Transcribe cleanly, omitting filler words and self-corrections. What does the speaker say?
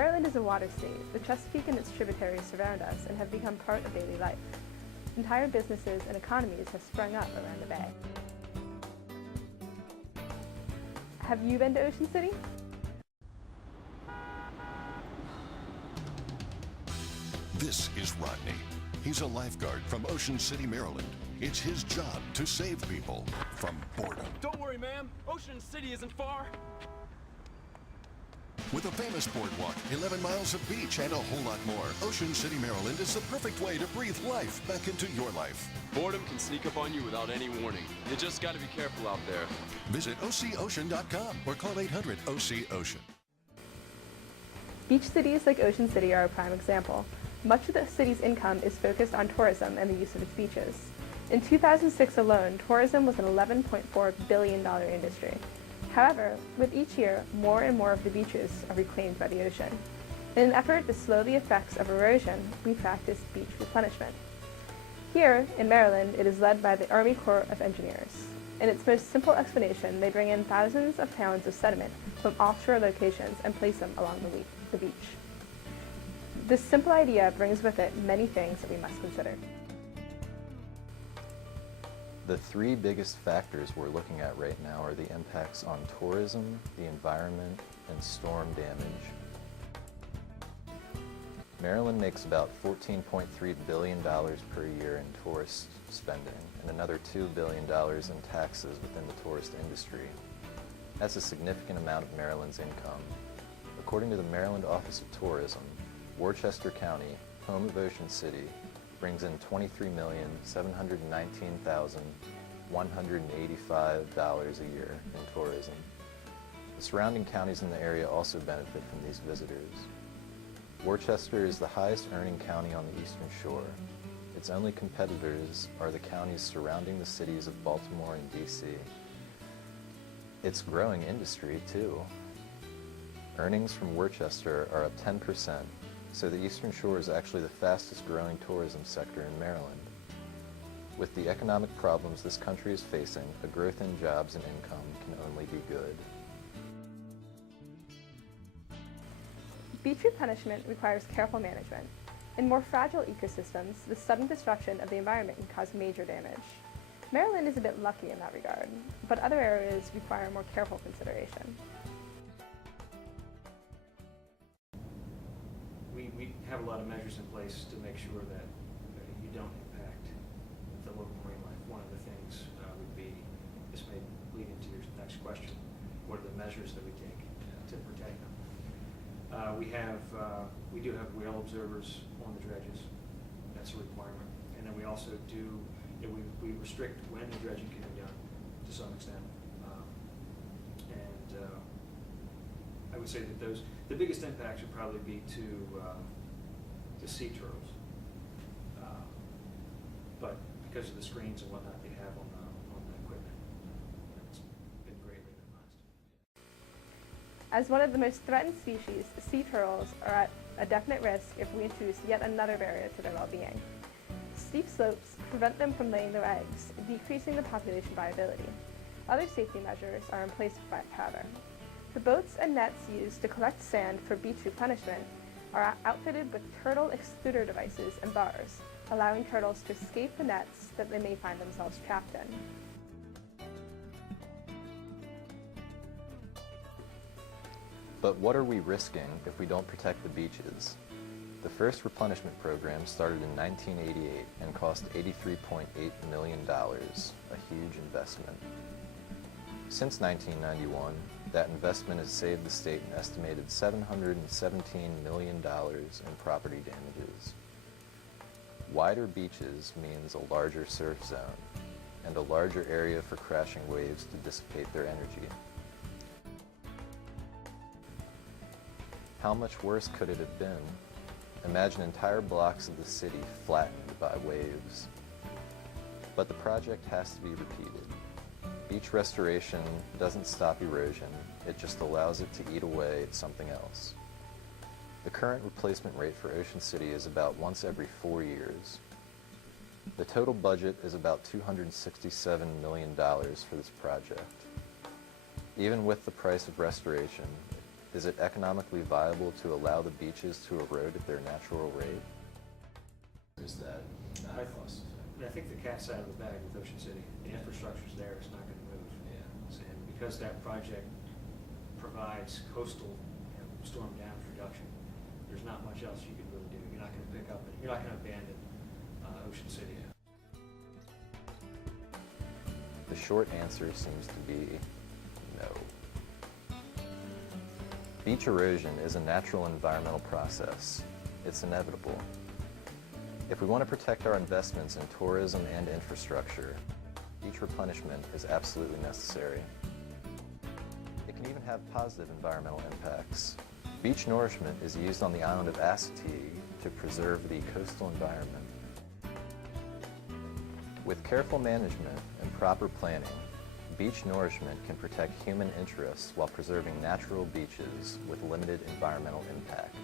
Maryland is a water state. The Chesapeake and its tributaries surround us and have become part of daily life. Entire businesses and economies have sprung up around the bay. Have you been to Ocean City? This is Rodney. He's a lifeguard from Ocean City, Maryland. It's his job to save people from boredom. Don't worry, ma'am. Ocean City isn't far. With a famous boardwalk, 11 miles of beach, and a whole lot more, Ocean City, Maryland is the perfect way to breathe life back into your life. Boredom can sneak up on you without any warning. You just got to be careful out there. Visit OCOcean.com or call 800-OC-OCEAN. Beach cities like Ocean City are a prime example. Much of the city's income is focused on tourism and the use of its beaches. In 2006 alone, tourism was an $11.4 billion industry. However, with each year, more and more of the beaches are reclaimed by the ocean. In an effort to slow the effects of erosion, we practice beach replenishment. Here, in Maryland, it is led by the Army Corps of Engineers. In its most simple explanation, they bring in thousands of pounds of sediment from offshore locations and place them along the beach. This simple idea brings with it many things that we must consider. The three biggest factors we're looking at right now are the impacts on tourism, the environment, and storm damage. Maryland makes about $14.3 billion per year in tourist spending and another $2 billion in taxes within the tourist industry. That's a significant amount of Maryland's income. According to the Maryland Office of Tourism, Worcester County, home of Ocean City, brings in $23,719,185 a year in tourism. The surrounding counties in the area also benefit from these visitors. Worcester is the highest earning county on the Eastern Shore. Its only competitors are the counties surrounding the cities of Baltimore and D.C. It's a growing industry, too. Earnings from Worcester are up 10%. So the Eastern Shore is actually the fastest growing tourism sector in Maryland. With the economic problems this country is facing, a growth in jobs and income can only be good. Beach replenishment requires careful management. In more fragile ecosystems, the sudden destruction of the environment can cause major damage. Maryland is a bit lucky in that regard, but other areas require more careful consideration. We have a lot of measures in place to make sure that you don't impact the local marine life. One of the things would be, this may lead into your next question, what are the measures that we take to protect them? We do have whale observers on the dredges. That's a requirement. And then we also do, we restrict when the dredging can be done to some extent. I would say that the biggest impacts would probably be to sea turtles, but because of the screens and whatnot they have on the equipment, it's been greatly minimized. As one of the most threatened species, sea turtles are at a definite risk if we introduce yet another barrier to their well-being. Steep slopes prevent them from laying their eggs, decreasing the population viability. Other safety measures are in place, however. The boats and nets used to collect sand for beach replenishment are outfitted with turtle excluder devices and bars, allowing turtles to escape the nets that they may find themselves trapped in. But what are we risking if we don't protect the beaches? The first replenishment program started in 1988 and cost $83.8 million, a huge investment. Since 1991, that investment has saved the state an estimated $717 million in property damages. Wider beaches means a larger surf zone and a larger area for crashing waves to dissipate their energy. How much worse could it have been? Imagine entire blocks of the city flattened by waves. But the project has to be repeated. Beach restoration doesn't stop erosion, it just allows it to eat away at something else. The current replacement rate for Ocean City is about once every 4 years. The total budget is about $267 million for this project. Even with the price of restoration, Is it economically viable to allow the beaches to erode at their natural rate? Is that not I- cost effective? I think the cat's out of the bag with Ocean City. The infrastructure's there, it's not gonna move. Yeah. And because that project provides coastal, storm damage reduction, there's not much else you can really do. You're not gonna pick up, you're not gonna abandon Ocean City. The short answer seems to be no. Beach erosion is a natural environmental process. It's inevitable. If we want to protect our investments in tourism and infrastructure, beach replenishment is absolutely necessary. It can even have positive environmental impacts. Beach nourishment is used on the island of Assateague to preserve the coastal environment. With careful management and proper planning, beach nourishment can protect human interests while preserving natural beaches with limited environmental impact.